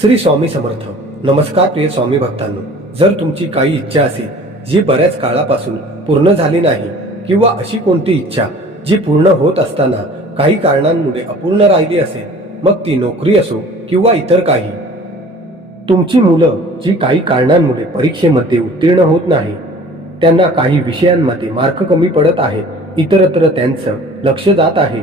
श्री स्वामी समर्थ नमस्कार प्रिय स्वामी भक्तांनो जर तुमची काही इच्छा असेल जी बऱ्याच काळापासून पूर्ण झाली नाही किंवा अशी कोणती इच्छा जी पूर्ण होत असताना काही कारणांमुळे अपूर्ण राहिली असेल मग ती नोकरी असो किंवा इतर काही तुमची मुलं जी काही कारणांमुळे परीक्षेमध्ये उत्तीर्ण होत नाही त्यांना काही विषयांमध्ये मार्क कमी पडत आहे इतरत्र त्यांचं लक्ष जात आहे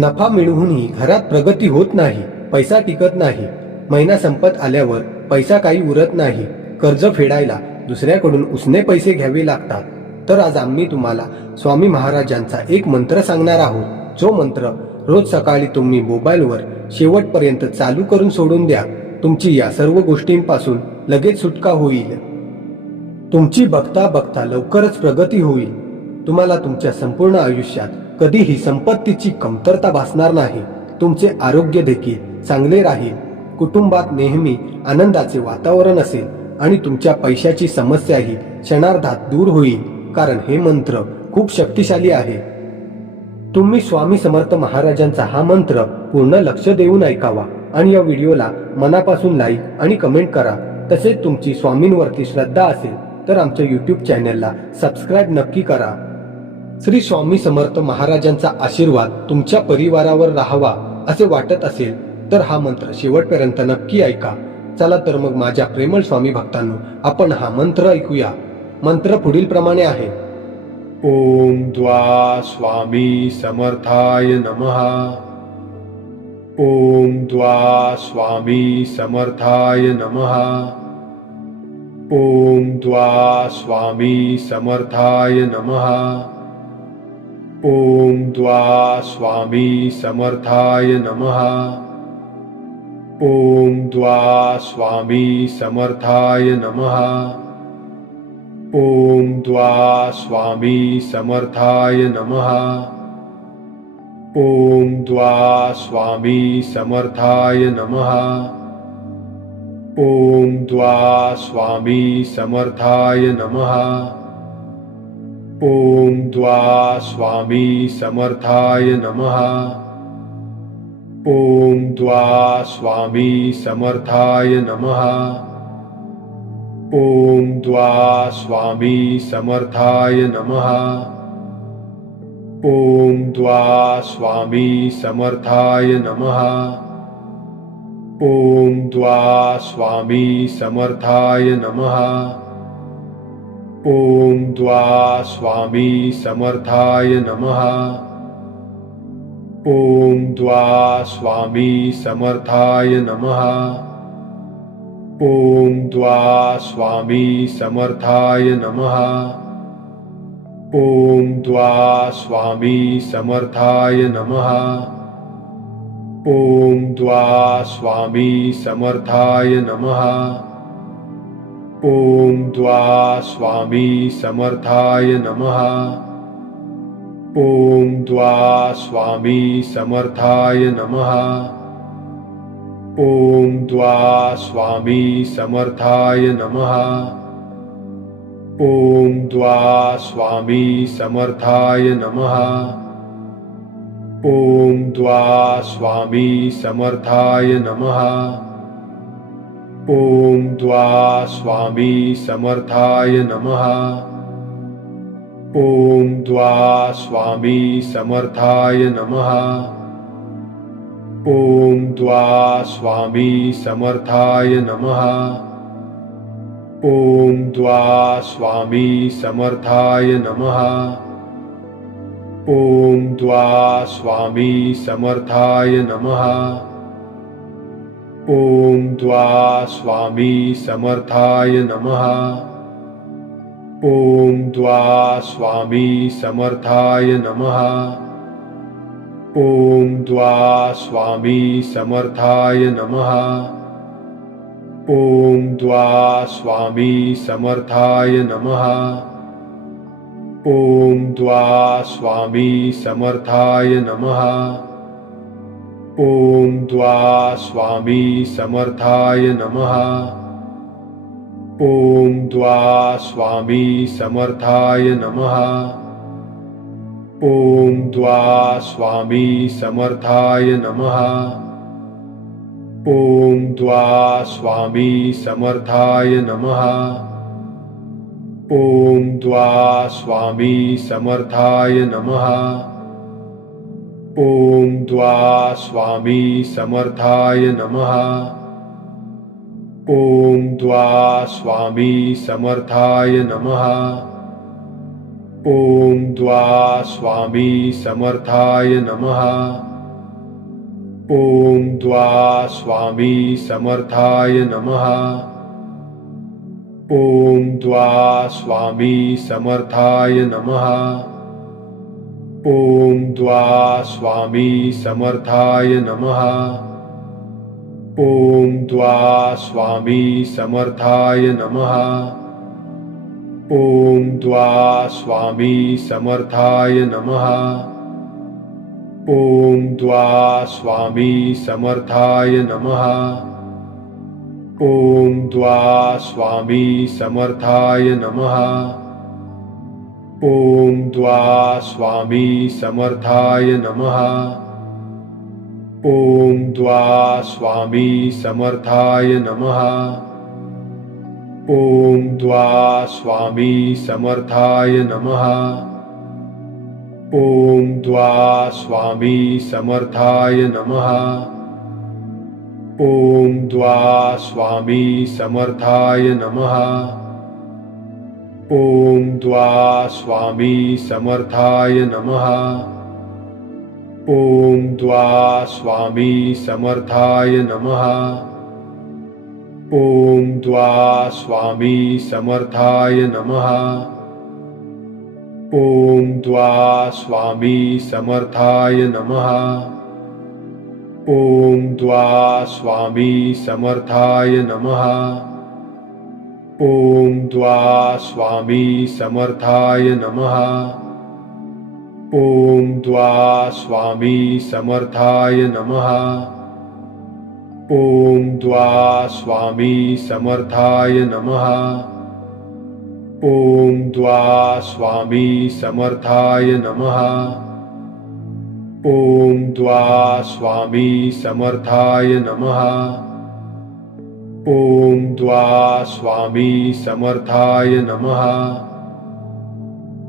नफा मिळवूनही घरात प्रगती होत नाही पैसा टिकत नाही महिना संपत आल्यावर पैसा काही उरत नाही कर्ज फेडायला दुसऱ्याकडून उसने पैसे घ्यावे लागतात तर आज आम्ही तुम्हाला स्वामी महाराजांचा एक मंत्र सांगणार आहोत जो मंत्र रोज सकाळी तुम्ही मोबाईलवर शेवटपर्यंत चालू करून सोडून द्या तुमची या सर्व गोष्टींपासून लगेच सुटका होईल तुमची बघता बघता लवकरच प्रगती होईल तुम्हाला तुमच्या संपूर्ण आयुष्यात कधीही संपत्तीची कमतरता भासणार नाही तुमचे आरोग्य देखील चांगले राहील कुटुंबात नेहमी आनंदाचे वातावरण असेल आणि तुमच्या पैशाची समस्याही क्षणार्धात दूर होईल कारण हे मंत्र खूप शक्तिशाली आहे तुम्ही स्वामी समर्थ महाराजांचा हा मंत्र पूर्ण लक्ष देऊन ऐकावा आणि या व्हिडिओला मनापासून लाईक आणि कमेंट करा तसेच तुमची स्वामींवरती श्रद्धा असेल तर आमच्या युट्यूब चॅनलला सबस्क्राईब नक्की करा श्री स्वामी समर्थ महाराजांचा आशीर्वाद तुमच्या परिवारावर राहावा असे वाटत असेल तर हा मंत्र शेवटपर्यंत नक्की ऐका चला तर मग माझ्या प्रेमळ स्वामी भक्तांनो आपण हा मंत्र ऐकूया मंत्र पुढील प्रमाणे आहे ओम द्वा स्वामी समर्थाय नमहा ओम द्वा स्वामी समर्थाय नमहा ओम द्वा स्वामी समर्थाय नमहा ओम द्वा स्वामी समर्थाय नमहा ॐ स्वामी समर्थाय नमः ॐ द्वा स्वामी समर्थाय नमः ॐ द्वा स्वामी समर्थाय नमः ॐ द्वा स्वामी समर्थाय नमः ॐ द्वा स्वामी समर्थाय नमः ॐ स्वामी समर्थाय नमः ॐ त्वा स्वामी समर्थाय नमः ॐ त्वा स्वामी समर्थाय नमः ॐ त्वा स्वामी समर्थाय नमः ॐ त्वा स्वामी समर्थाय नमः ॐ स्वामी समर्थाय नमः ॐ द्वा स्वामी समर्थाय नमः ॐ द्वा स्वामी समर्थाय नमः ॐ द्वा स्वामी समर्थाय नमः ॐ द्वा स्वामी समर्थाय नमः ॐ स्वामी समर्थाय नमः ॐ द्वा स्वामी समर्थाय नमः ॐ द्वा स्वामी समर्थाय नमः ॐ द्वा स्वामी समर्थाय नमः ॐ द्वा स्वामी समर्थाय नमः ॐ स्वामी समर्थाय नमः ॐ द्वा स्वामी समर्थाय नमः ॐ द्वा स्वामी समर्थाय नमः ॐ द्वा स्वामी समर्थाय नमः ॐ द्वा स्वामी समर्थाय नमः ॐ स्वामी समर्थाय नमः ॐ द्वा स्वामी समर्थाय नमः ॐ द्वा स्वामी समर्थाय नमः ॐ द्वा स्वामी समर्थाय नमः ॐ द्वा स्वामी समर्थाय नमः ॐ स्वामी समर्थाय नमः ॐ द्वा स्वामी समर्थाय नमः ॐ द्वा स्वामी समर्थाय नमः ॐ द्वा स्वामी समर्थाय नमः ॐ द्वा स्वामी समर्थाय नमः ॐ स्वामी समर्थाय नमः ॐ द्वा स्वामी समर्थाय नमः ॐ द्वा स्वामी समर्थाय नमः ॐ द्वा स्वामी समर्थाय नमः ॐ द्वा स्वामी समर्थाय नमः ॐ स्वामी समर्थाय नमः ॐ त्वा स्वामी समर्थाय नमः ॐ त्वा स्वामी समर्थाय नमः ॐ त्वा स्वामी समर्थाय नमः ॐ त्वा स्वामी समर्थाय नमः ॐ स्वामी समर्थाय नमः ॐ द्वा स्वामी समर्थाय नमः ॐ द्वा स्वामी समर्थाय नमः ॐ द्वा स्वामी समर्थाय नमः ॐ द्वा स्वामी समर्थाय नमः ॐ स्वामी समर्थाय नमः ॐ द्वा स्वामी समर्थाय नमः ॐ द्वा स्वामी समर्थाय नमः ॐ द्वा स्वामी समर्थाय नमः ॐ द्वा स्वामी समर्थाय नमः ॐ स्वामी समर्थाय नमः ॐ द्वा स्वामी समर्थाय नमः ॐ द्वा स्वामी समर्थाय नमः ॐ द्वा स्वामी समर्थाय नमः ॐ द्वा स्वामी समर्थाय नमः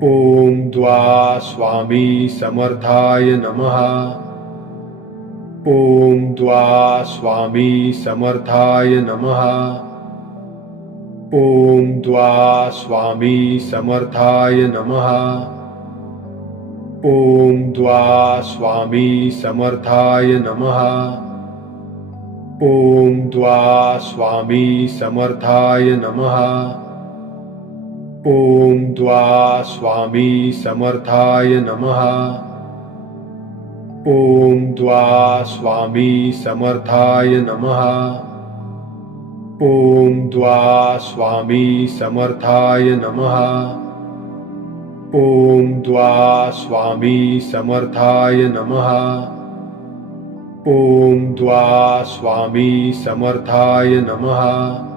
ॐ स्वामी समर्थाय नमः ॐ द्वा स्वामी समर्थाय नमः ॐ द्वा स्वामी समर्थाय नमः ॐ द्वा स्वामी समर्थाय नमः ॐ द्वा स्वामी समर्थाय नमः ॐ स्वामी समर्थाय नमः ॐ द्वा स्वामी समर्थाय नमः ॐ द्वा स्वामी समर्थाय नमः ॐ द्वा स्वामी समर्थाय नमः ॐ द्वा स्वामी समर्थाय नमः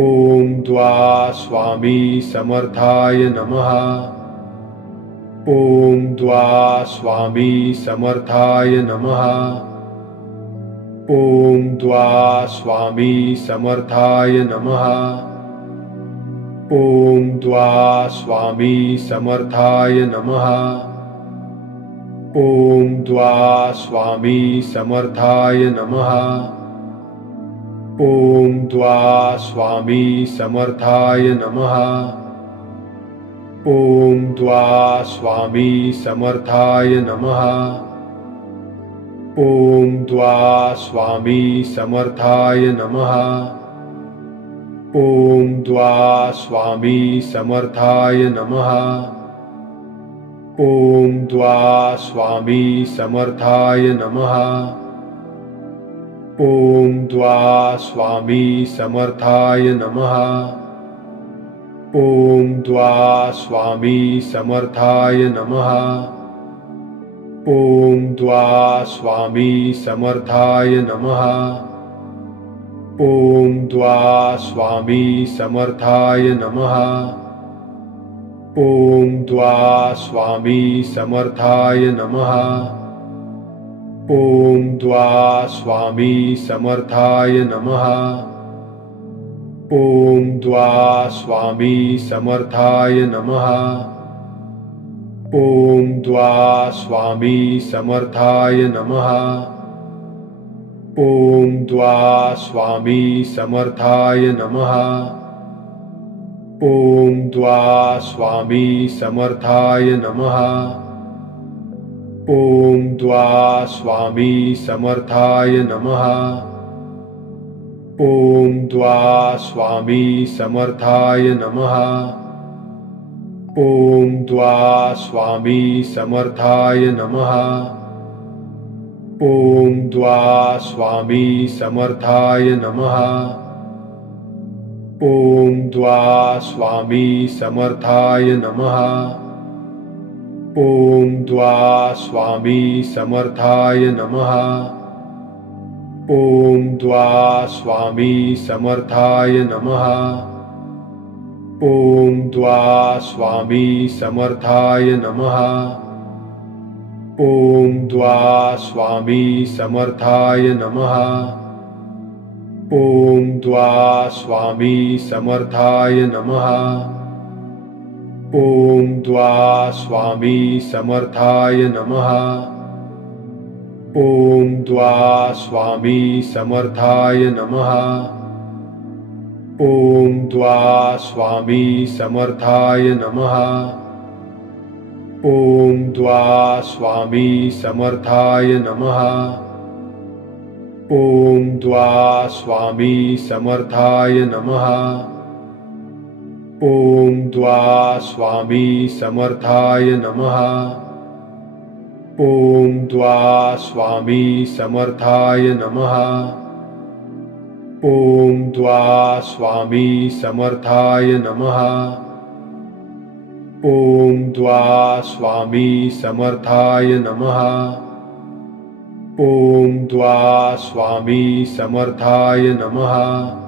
ॐ स्वामी समर्थाय नमः ॐ द्वा स्वामी समर्थाय नमः ॐ द्वा स्वामी समर्थाय नमः ॐ द्वा स्वामी समर्थाय नमः ॐ द्वा स्वामी समर्थाय नमः ॐ स्वामी समर्थाय नमः ॐ त्वा स्वामी समर्थाय नमः ॐ त्वा स्वामी समर्थाय नमः ॐ त्वा स्वामी समर्थाय नमः ॐ त्वा स्वामी समर्थाय नमः ॐ स्वामी समर्थाय नमः ॐ द्वा स्वामी समर्थाय नमः ॐ द्वा स्वामी समर्थाय नमः ॐ द्वा स्वामी समर्थाय नमः ॐ द्वा स्वामी समर्थाय नमः ॐ स्वामी समर्थाय नमः ॐ द्वा स्वामी समर्थाय नमः ॐ द्वा स्वामी समर्थाय नमः ॐ द्वा स्वामी समर्थाय नमः ॐ द्वा स्वामी समर्थाय नमः ॐ स्वामी समर्थाय नमः ॐ द्वा स्वामी समर्थाय नमः ॐ द्वा स्वामी समर्थाय नमः ॐ द्वा स्वामी समर्थाय नमः ॐ द्वा स्वामी समर्थाय नमः ॐ स्वामी समर्थाय नमः ॐ द्वा स्वामी समर्थाय नमः ॐ द्वा स्वामी समर्थाय नमः ॐ द्वा स्वामी समर्थाय नमः ॐ द्वा स्वामी समर्थाय नमः ॐ स्वामी समर्थाय नमः ॐ द्वा स्वामी समर्थाय नमः ॐ द्वा स्वामी समर्थाय नमः ॐ द्वा स्वामी समर्थाय नमः ॐ द्वा स्वामी समर्थाय नमः ॐ स्वामी समर्थाय नमः ॐ द्वा स्वामी समर्थाय नमः ॐ द्वा स्वामी समर्थाय नमः ॐ द्वा स्वामी समर्थाय नमः ॐ द्वा स्वामी समर्थाय नमः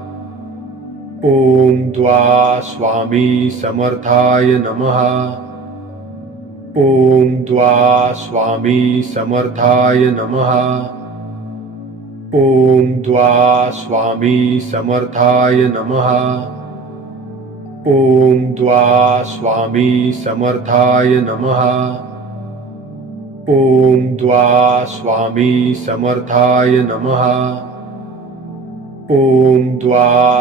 ॐ द्वा स्वामी समर्थाय नमः ॐ द्वा स्वामी समर्थाय नमः ॐ द्वा स्वामी समर्थाय नमः ॐ द्वा स्वामी समर्थाय नमः ॐ द्वा स्वामी समर्थाय नमः ॐ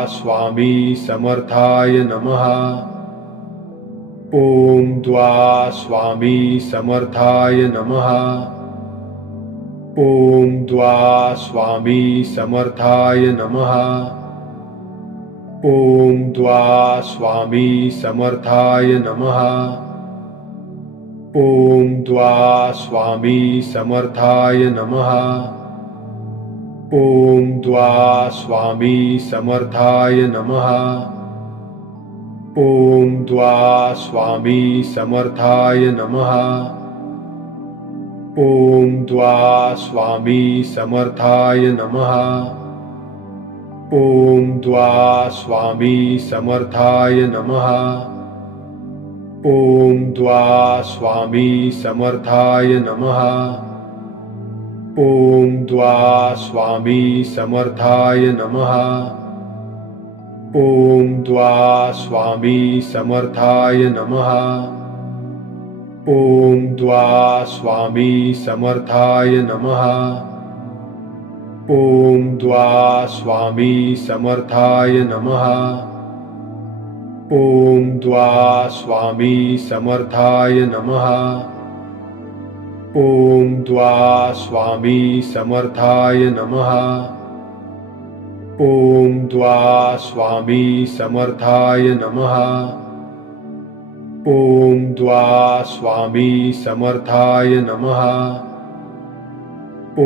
स्वामी समर्थाय नमः ॐ द्वा स्वामी समर्थाय नमः ॐ द्वा स्वामी समर्थाय नमः ॐ द्वा स्वामी समर्थाय नमः ॐ द्वा स्वामी समर्थाय नमः ॐ स्वामी समर्थाय नमः ॐ द्वा स्वामी समर्थाय नमः ॐ द्वा स्वामी समर्थाय नमः ॐ द्वा स्वामी समर्थाय नमः ॐ द्वा स्वामी समर्थाय नमः ॐ स्वामी समर्थाय नमः ॐ द्वा स्वामी समर्थाय नमः ॐ द्वा स्वामी समर्थाय नमः ॐ द्वा स्वामी समर्थाय नमः ॐ द्वा स्वामी समर्थाय नमः ॐ स्वामी समर्थाय नमः ॐ द्वा स्वामी समर्थाय नमः ॐ द्वा स्वामी समर्थाय नमः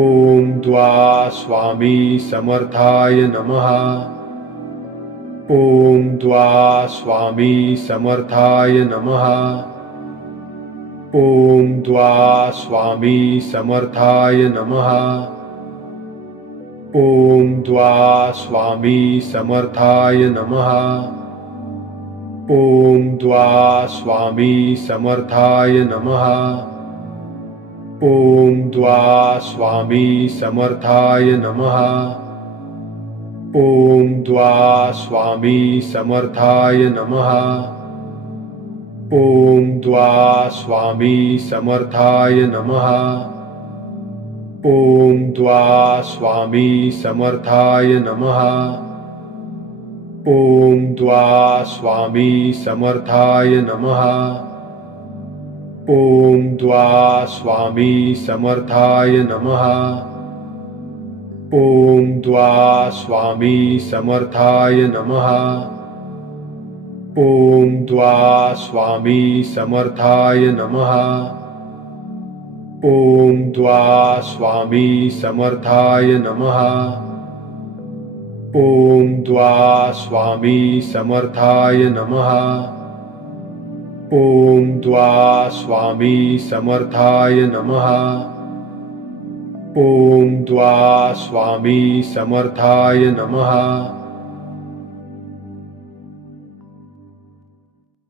ॐ द्वा स्वामी समर्थाय नमः ॐ द्वा स्वामी समर्थाय नमः ॐ स्वामी समर्थाय नमः ॐ द्वा स्वामी समर्थाय नमः ॐ द्वा स्वामी समर्थाय नमः ॐ द्वा स्वामी समर्थाय नमः ॐ द्वा स्वामी समर्थाय नमः ॐ स्वामी समर्थाय नमः ॐ द्वा स्वामी समर्थाय नमः ॐ द्वा स्वामी समर्थाय नमः ॐ द्वा स्वामी समर्थाय नमः ॐ द्वा स्वामी समर्थाय नमः ॐ स्वामी समर्थाय नमः ॐ द्वा स्वामी समर्थाय नमः ॐ द्वा स्वामी समर्थाय नमः ॐ द्वा स्वामी समर्थाय नमः ॐ द्वा स्वामी समर्थाय नमः